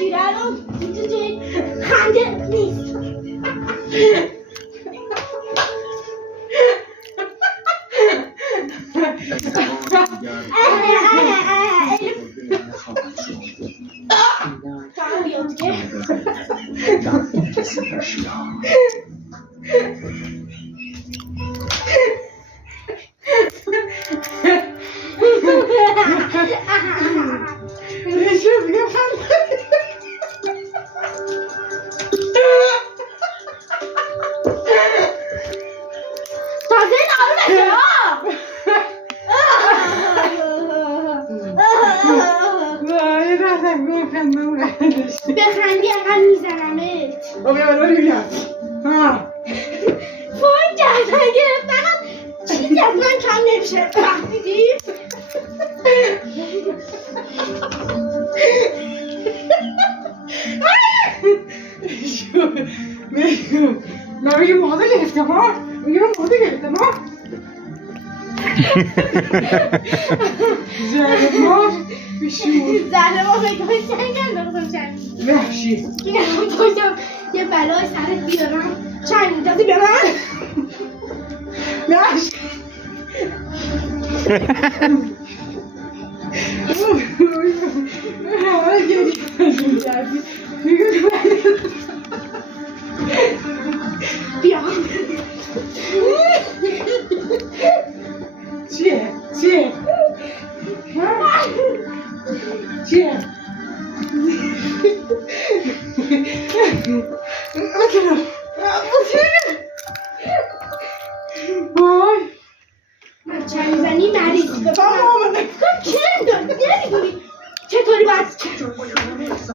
گیره رو توی خنده نیست. بخندی اقل میزنمت. فاین گردن گرفت فقط چیزی از من کم نمیشه. فهمیدی؟ من میگه ماده گرفتم ها. میگه من ماده گرفتم ها. زهر ما بیشون زهر ما بگاه چنگ انداختم چنگ. وحشی کجا یه بلای سرت بیارم چنگ اجازه به من. وحشی بیا چیه؟ چیه؟ چیه؟ بکنم